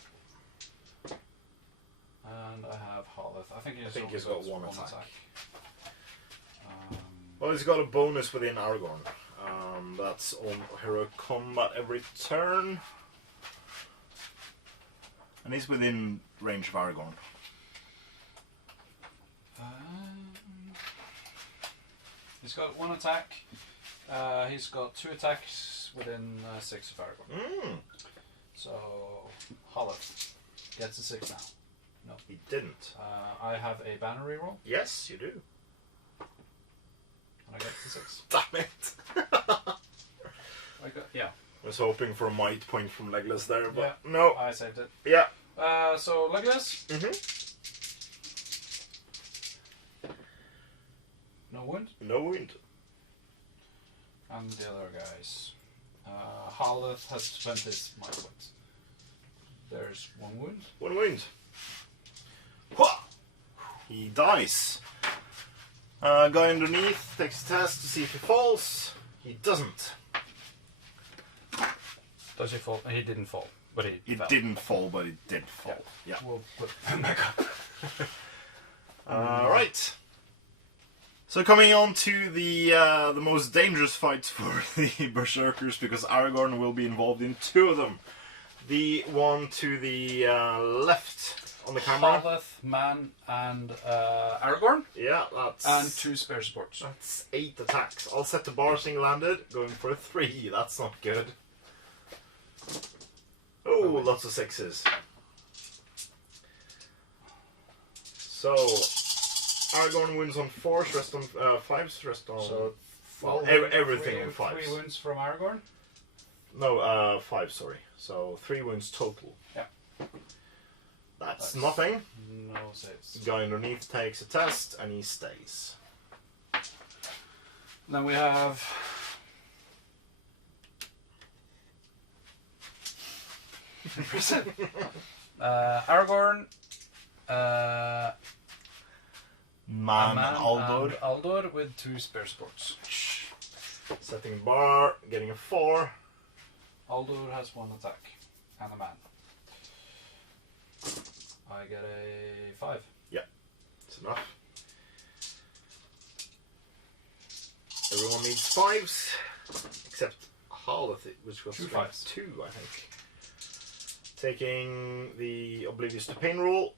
And I have Haleth. I think I think he's got one attack. Well, he's got a bonus within Aragorn. That's on hero combat every turn. And he's within range of Aragorn. He's got 1 attack. He's got 2 attacks within 6 of Aragorn. So Holleth gets a 6 now. No, He didn't. I have a banner reroll, Yes, you do. and I get the 6. Damn it. Yeah, I was hoping for a might point from Legolas there, but Yeah. no. I saved it. Yeah. So Legolas, no wound, No wound. and the other guys. Holleth has spent his might points. There's 1 wound. 1 wound. Hwah! He dies. Guy underneath takes a test to see if he falls. He doesn't. Does he fall? He didn't fall, but he fell. Didn't fall, but it did fall. Yeah. We'll put him back up. Right. So coming on to the most dangerous fights for the Berserkers, because Aragorn will be involved in 2 of them. The one to the left on the camera. Holleth, Man, and Aragorn, Yeah, that's... and 2 spare supports. That's 8 attacks. I'll set the bar single-handed, going for a 3. That's not good. Oh, lots of 6s. So, Aragorn wins on 4s, rest on 5s, rest on... So, well, everything on 5s. 3 wounds from Aragorn. No, 5, sorry. So 3 wounds total. Yeah. That's nothing. No saves. The guy underneath takes a test and he stays. Then we have Aragorn, Man Man and Aldor. and Aldor with 2 spare supports. Setting bar, getting a 4. Aldor has 1 attack and a man. I get a 5. It's enough. Everyone needs 5s, except Holleth, which was 2 strength 5s. 2, I think. Taking the Oblivious to Pain rule.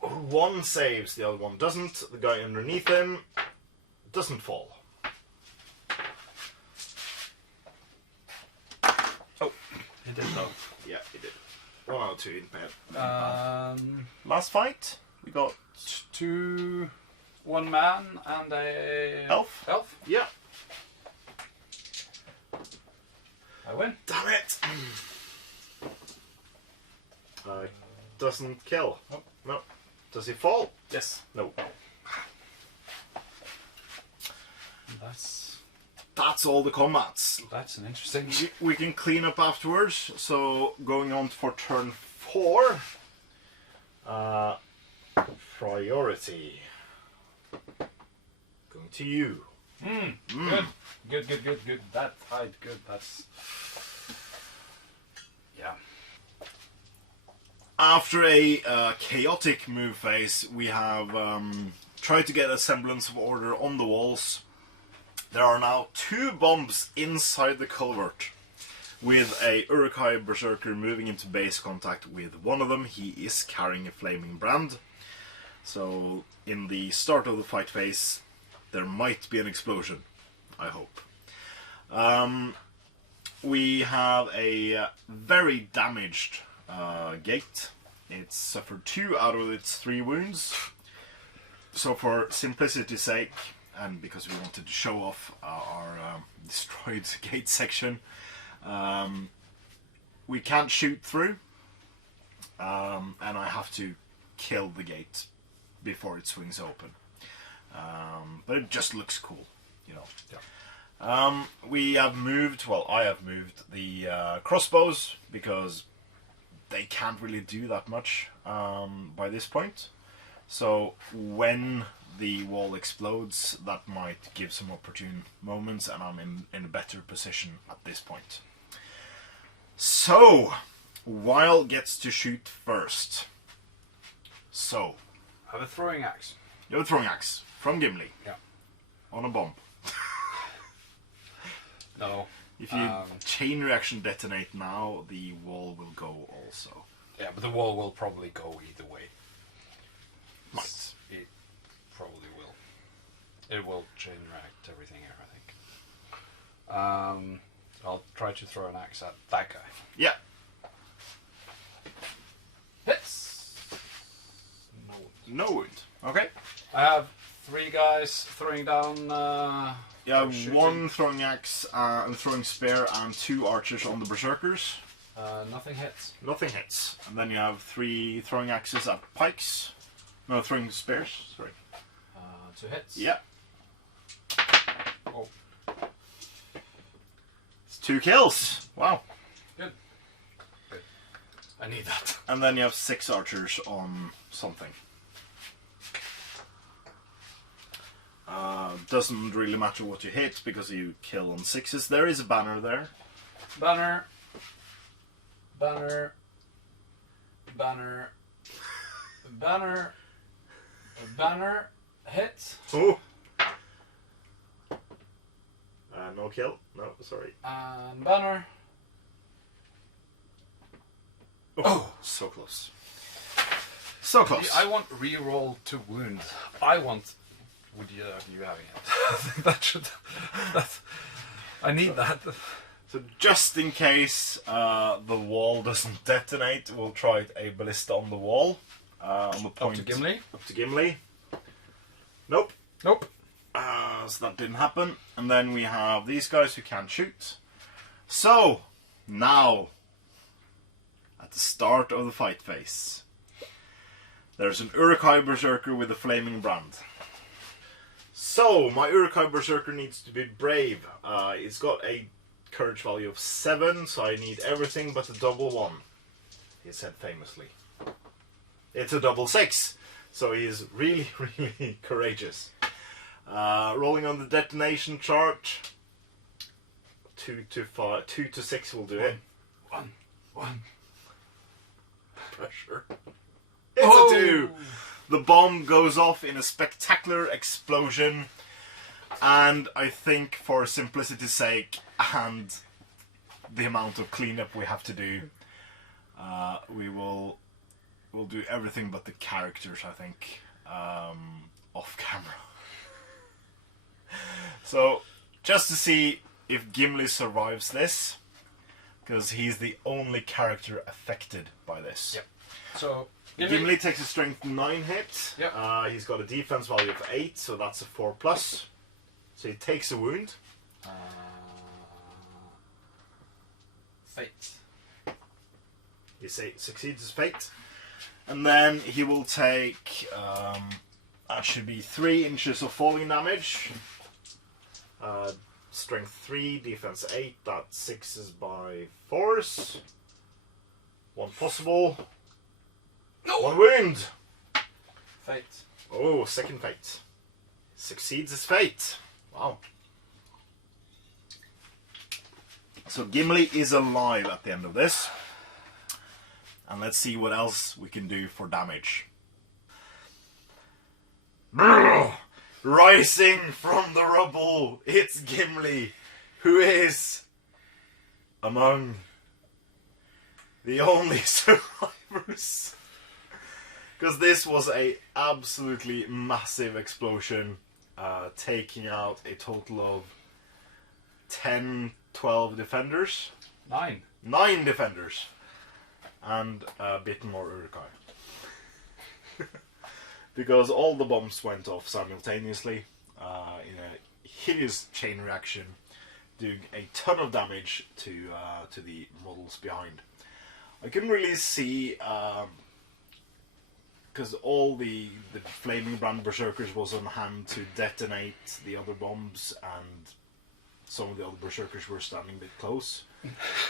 1 saves, the other one doesn't. The guy underneath him doesn't fall. He did though. Yeah, he did. 1 out of 2 in bed. Last fight, we got 1 man and a Elf. Elf. Yeah. I win. Damn it! Doesn't kill. Nope. No. Does he fall? Yes. No. That's all the combats. an interesting. We can clean up afterwards. So going on for turn 4. Priority. Going to you. Good. That hide, good. That's yeah. After a chaotic move phase, we have tried to get a semblance of order on the walls. There are now 2 bombs inside the culvert, with a Uruk-hai berserker moving into base contact with one of them. He is carrying a flaming brand. So in the start of the fight phase, there might be an explosion, I hope. We have a very damaged gate. It's suffered 2 out of its 3 wounds. So for simplicity's sake, and because we wanted to show off our destroyed gate section, we can't shoot through, and I have to kill the gate before it swings open. But it just looks cool, you know. Yeah. We have moved, well, I have moved the crossbows, because they can't really do that much by this point. So when the wall explodes, that might give some opportune moments, and I'm in a better position at this point. So, Weil gets to shoot first. I have a throwing axe. You have a throwing axe from Gimli. Yeah. On a bomb. No. If you chain reaction detonate now, the wall will go also. Yeah, but the wall will probably go either way. Might. It probably will. It will chain react everything here, I think. I'll try to throw an axe at that guy. Yeah. Hits! No wound. Okay. I have 3 guys throwing down. You have shooting. 1 throwing axe and throwing spear and 2 archers on the berserkers. Nothing hits. Nothing hits. And then you have 3 throwing axes at pikes. No, throwing spears. Sorry. 2 hits. Yeah. Oh, It's 2 kills. Wow. good. Good. I need that. And then you have 6 archers on something. Doesn't really matter what you hit because you kill on 6s. There is a banner there. Banner. Banner. Banner. Banner. Banner. Hit. Oh. No kill. No, sorry. And banner. Oh, so close. So close. I want reroll to wound. I want. Would you having it? That should. I need that. So just in case the wall doesn't detonate, we'll try a ballista on the wall. On the point. Up to Gimli. Up to Gimli. Nope. Nope. So that didn't happen. And then we have these guys who can't shoot. So, now, at the start of the fight phase, there's an Uruk-hai berserker with a flaming brand. So, my Uruk-hai berserker needs to be brave. It's got a courage value of 7, so I need everything but a double 1. He said famously. It's a double 6, so he is really, really courageous. Rolling on the detonation chart. 2 to 6 will do it. One. Pressure. It's a 2. The bomb goes off in a spectacular explosion, and I think for simplicity's sake and the amount of cleanup we have to do, we'll do everything but the characters, I think, off camera. So, just to see if Gimli survives this, because he's the only character affected by this. Yep. So Gimli takes a strength 9 hit. Yep. He's got a defense value of 8, so that's a 4+. So he takes a wound. Fate. He succeeds his fate. And then he will take, that should be 3 inches of falling damage. Strength 3, defense 8, that 6 is by force. 1 possible. No! 1 wound! Fate. Oh, second fate. Succeeds his fate. Wow. So Gimli is alive at the end of this. And let's see what else we can do for damage. Rising from the rubble, it's Gimli, who is among the only survivors. Because this was a absolutely massive explosion, taking out a total of 10, 12 defenders. 9. 9 defenders. And a bit more Uruk-hai. Because all the bombs went off simultaneously in a hideous chain reaction, doing a ton of damage to the models behind. I couldn't really see, because all the flaming brand berserkers was on hand to detonate the other bombs, and some of the other berserkers were standing a bit close.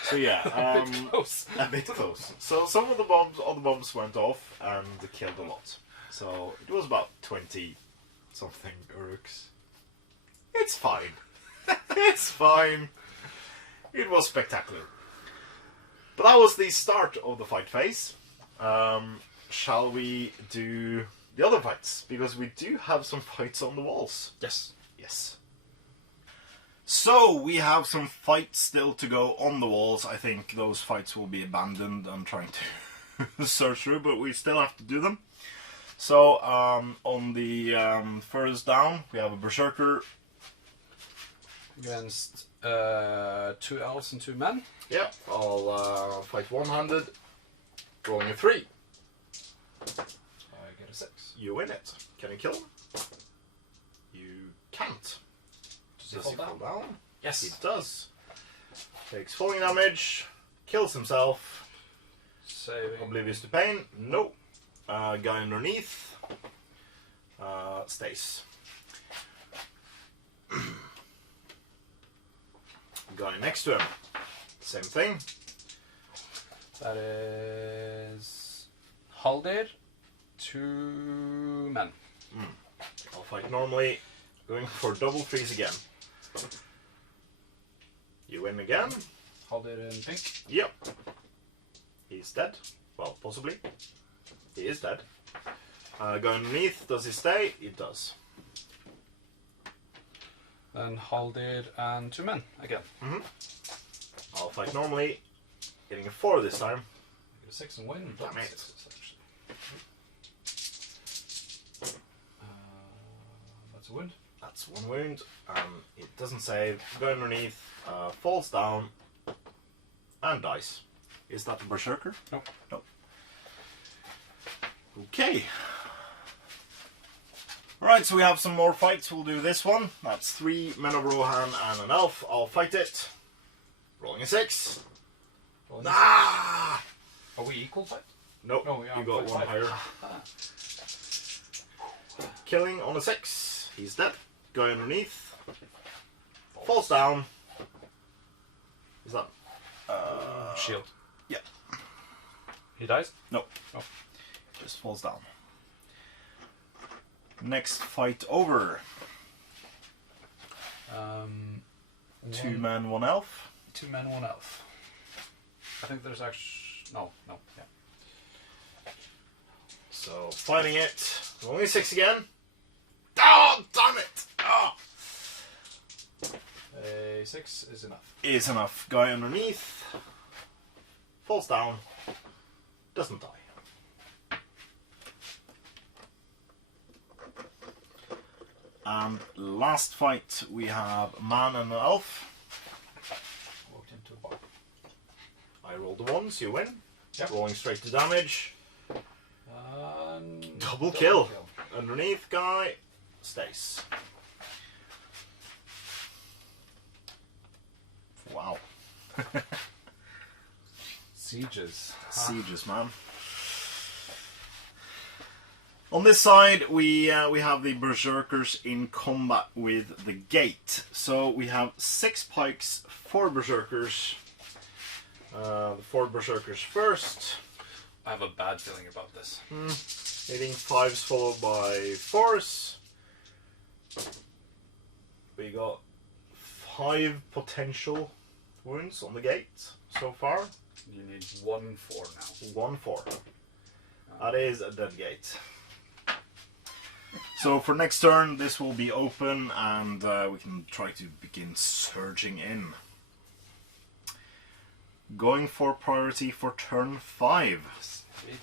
So yeah, A bit close. a bit close. So some of the bombs went off and killed a lot. So it was about 20 something Uruks. It's fine. It's fine. It was spectacular. But that was the start of the fight phase. Shall we do the other fights? Because we do have some fights on the walls. Yes. Yes. So we have some fights still to go on the walls. I think those fights will be abandoned. I'm trying to search through, but we still have to do them. So on the furthest down, we have a berserker Against 2 elves and 2 men. Yeah, I'll fight one-handed, rolling a 3. I get a 6. You win it. Can you kill him? You can't. Does he fall down? Yes. He does. Takes falling damage, kills himself. Saving. Oblivious to pain. No. Guy underneath stays. Guy next to him. Same thing. That is Haldir, 2 men. I'll fight normally, going for double freeze again. You win again. Haldir in pink. Yep. He's dead. Well, possibly. He is dead. Guy underneath, does he stay? He does. Then Haldir and 2 men again. I'll fight normally, getting a 4 this time. I get a 6 and win. Damn it. 6, actually. That's a wound. That's 1 wound. It doesn't save. Guy underneath, falls down, and dies. Is that the berserker? No. No. Okay. Right, so we have some more fights. We'll do this one. That's 3 men of Rohan and an elf. I'll fight it. Rolling a 6. Well, Ah! Are we equal fight? Nope, No, yeah, you got fight 1 5. higher. Killing on a 6. He's dead. Guy underneath. Falls down. Is that... Shield. Yeah. He dies? No. Oh. Just falls down. Next fight over. 2 men, 1 elf. 2 men, 1 elf. I think there's actually... No, yeah. So, fighting it. Only 6 again. Oh, damn it! Oh. A 6 is enough. Is enough. Guy underneath. Falls down. Doesn't die. And last fight, we have a man and an elf. Walked into a bar. I rolled the 1s, you win. Yep. Rolling straight to damage. And Double kill. Underneath guy stays. Wow. Sieges. Sieges, man. On this side, we have the berserkers in combat with the gate. So we have 6 pikes, 4 berserkers. The 4 berserkers first. I have a bad feeling about this. Hitting 5s followed by 4s. We got 5 potential wounds on the gate so far. You need 1 4 now. 1 4. That is a dead gate. So for next turn, this will be open and we can try to begin surging in. Going for priority for turn 5. Sweet.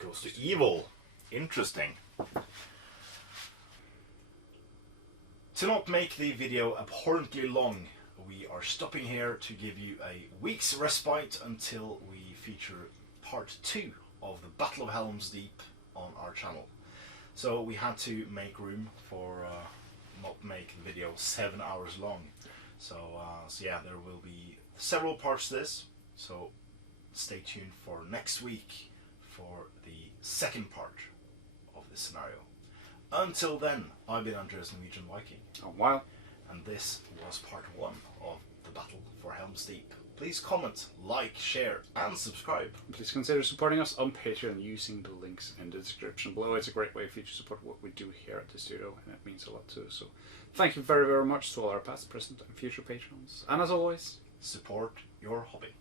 Goes to evil. Interesting. To not make the video abhorrently long, we are stopping here to give you a week's respite until we feature part 2 of the Battle of Helm's Deep on our channel. So we had to make room for not make the video 7 hours long. So yeah, there will be several parts to this. So stay tuned for next week for the second part of this scenario. Until then, I've been Andreas Norwegian Viking. Wow. And this was part 1 of the Battle for Helm's Deep. Please comment, like, share, and subscribe. Please consider supporting us on Patreon using the links in the description below. It's a great way for you to support what we do here at the studio, and it means a lot too. So thank you very, very much to all our past, present, and future patrons. And as always, Support your hobby.